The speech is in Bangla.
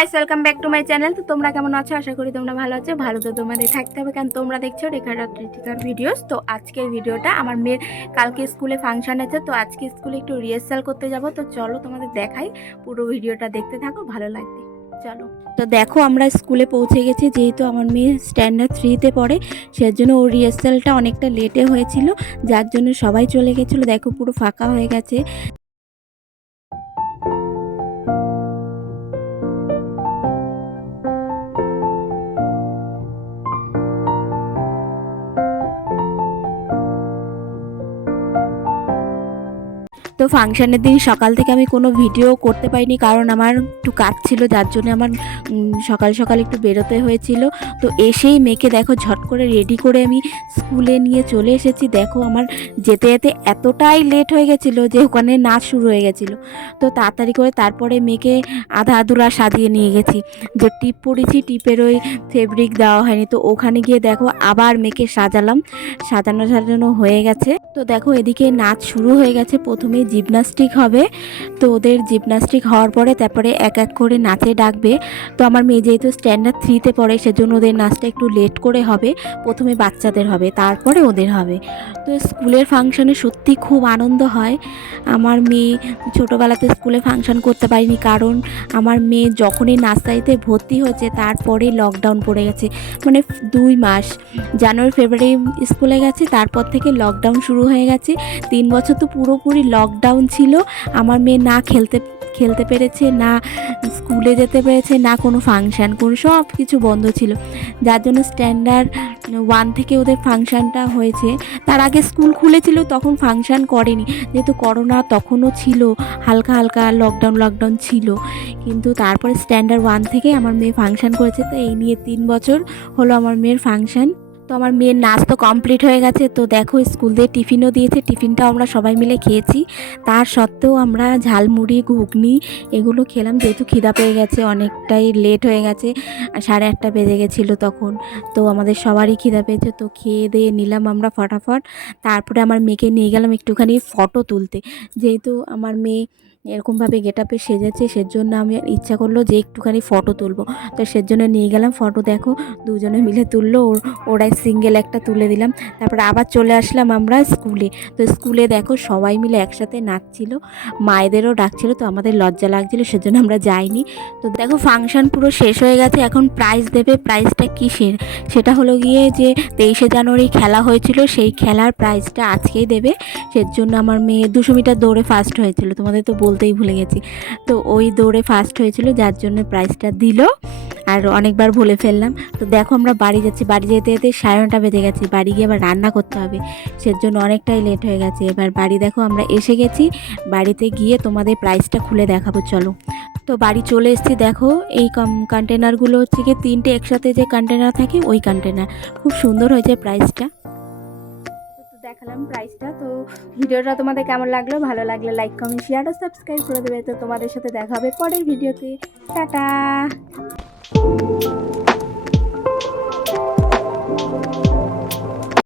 Guys, welcome back to my channel. তো তোমরা কেমন আছো? আশা করি তোমরা ভালো আছো। ভালো তো তোমাদের থাকতে হবে, কারণ তোমরা দেখছো রেখা ঋতিকার ভিডিওস। তো আজকের ভিডিওটা আমার মেয়ের কালকে স্কুলে ফাংশন আছে, তো আজকে স্কুলে একটু রিহার্সাল করতে যাব। তো চলো তোমাদের দেখাই, পুরো ভিডিওটা দেখতে থাকো, ভালো লাগবে। চলো। তো দেখো আমরা স্কুলে পৌঁছে গেছি। যেহেতু আমার মেয়ে স্ট্যান্ডার্ড 3-তে পড়ে, সেজন্য ওর রিহার্সালটা অনেকটা লেটে হয়েছিল, যার জন্য সবাই চলে গেছিলো। দেখো পুরো ফাঁকা হয়ে গেছে। তো ফাংশানের দিন সকাল থেকে আমি কোনো ভিডিও করতে পারিনি, কারণ আমার একটু কাজ ছিল, যার জন্য আমার সকাল সকাল একটু বেরোতে হয়েছিল। তো এসেই মেয়েকে দেখো ঝট করে রেডি করে আমি স্কুলে নিয়ে চলে এসেছি। দেখো আমার যেতে যেতে এতটাই লেট হয়ে গেছিলো যে ওখানে নাচ শুরু হয়ে গেছিলো। তো তাড়াতাড়ি করে তারপরে মেয়েকে আধা আধুরা সাজিয়ে নিয়ে গেছি। যে টিপ পরেছি, টিপের ওই ফেব্রিক দেওয়া হয়নি, তো ওখানে গিয়ে দেখো আবার মেয়েকে সাজালাম। সাজানো হয়ে গেছে। তো দেখো এদিকে নাচ শুরু হয়ে গেছে। প্রথমে জিমনাস্টিক হবে, তো ওদের জিমনাস্টিক হওয়ার পরে তারপরে এক এক করে নাচে ডাকবে। তো আমার মেয়ে যেহেতু স্ট্যান্ডার্ড 3-তে পড়ে, সেজন্য ওদের নাচটা একটু লেট করে হবে। প্রথমে বাচ্চাদের হবে, তারপরে ওদের হবে। তো স্কুলের ফাংশনে সত্যি খুব আনন্দ হয়। আমার মেয়ে ছোটোবেলাতে স্কুলে ফাংশন করতে পারিনি, কারণ আমার মেয়ে যখনই নার্সারিতে ভর্তি হয়েছে তারপরে লকডাউন পড়ে গেছে। মানে 2 মাস, জানুয়ারি ফেব্রুয়ারি স্কুলে গেছে, তারপর থেকে লকডাউন শুরু হয়ে গেছে। 3 বছর তো পুরোপুরি লকডাউন ছিল। আমার মেয়ে না খেলতে পেরেছে, না স্কুলে যেতে পেরেছে, না কোনো ফাংশান, কোনো সব কিছু বন্ধ ছিল। যার জন্য স্ট্যান্ডার্ড 1 থেকে ওদের ফাংশানটা হয়েছে। তার আগে স্কুল খুলেছিল, তখন ফাংশান করেনি, যেহেতু করোনা তখনও ছিল, হালকা হালকা লকডাউন ছিল। কিন্তু তারপরে স্ট্যান্ডার্ড 1 থেকে আমার মেয়ে ফাংশান করেছে। তো এই নিয়ে 3 বছর হলো আমার মেয়ের ফাংশান। তো আমার মেয়ের নাচ তো কমপ্লিট হয়ে গেছে। তো দেখো স্কুল দিয়ে টিফিনও দিয়েছে, টিফিনটাও আমরা সবাই মিলে খেয়েছি। তার সত্ত্বেও আমরা ঝালমুড়ি, ঘুগনি এগুলো খেলাম, যেহেতু খিদা পেয়ে গেছে, অনেকটাই লেট হয়ে গেছে, 8:30 বেজে গেছিলো তখন। তো আমাদের সবারই খিদা পেয়েছে, তো খেয়ে দিয়ে নিলাম আমরা ফটাফট। তারপরে আমার মেয়েকে নিয়ে গেলাম একটুখানি ফটো তুলতে। যেহেতু আমার মেয়ে এরকমভাবে গেটআপে সেজেছে, সেজন্য আমি ইচ্ছা করলো যে একটুখানি ফটো তুলবো। তো সেজন্য নিয়ে গেলাম ফটো। দেখো দুজনে মিলে তুললো, ওরাই সিঙ্গেল একটা তুলে দিলাম। তারপরে আবার চলে আসলাম আমরা স্কুলে। তো স্কুলে দেখো সবাই মিলে একসাথে নাচছিল, মায়েদেরও ডাকছিল। তো আমাদের লজ্জা লাগছিল, সেজন্য আমরা যাইনি। তো দেখো ফাংশন পুরো শেষ হয়ে গেছে, এখন প্রাইজ দেবে। প্রাইজটা কিসের? সেটা হলো গিয়ে যে 23শে জানুয়ারি খেলা হয়েছিল, সেই খেলার প্রাইজটা আজকেই দেবে। সেজন্য আমার মেয়ে 200 মিটার দৌড়ে ফার্স্ট হয়েছিল, তোমাদের তো বলতেই ভুলে গেছি। তো ওই দৌড়ে ফার্স্ট হয়েছিল, যার জন্য প্রাইজটা দিল। আর অনেকবার বলে ফেললাম। তো দেখো আমরা বাড়ি যাচ্ছি, বাড়ি যেতে যেতে 9:30 বেজে গেছে। বাড়ি গিয়ে আবার রান্না করতে হবে, সেজন্য অনেকটাই লেট হয়ে গেছে। এবার বাড়ি দেখো আমরা এসে গেছি। বাড়িতে গিয়ে তোমাদের প্রাইসটা খুলে দেখাবো, চলো। তো বাড়ি চলে এসেছি। দেখো এই কন্টেনারগুলো হচ্ছে কি 3টে একসাথে যে কন্টেনার থাকে, ওই কন্টেনার। খুব সুন্দর হয়েছে প্রাইসটা। তো দেখালাম প্রাইসটা। তো ভিডিওটা তোমাদের কেমন লাগলো? ভালো লাগলে লাইক, কমেন্ট, শেয়ার ও সাবস্ক্রাইব করে দেবে। তো তোমাদের সাথে দেখা হবে পরের ভিডিওতে। টাটা।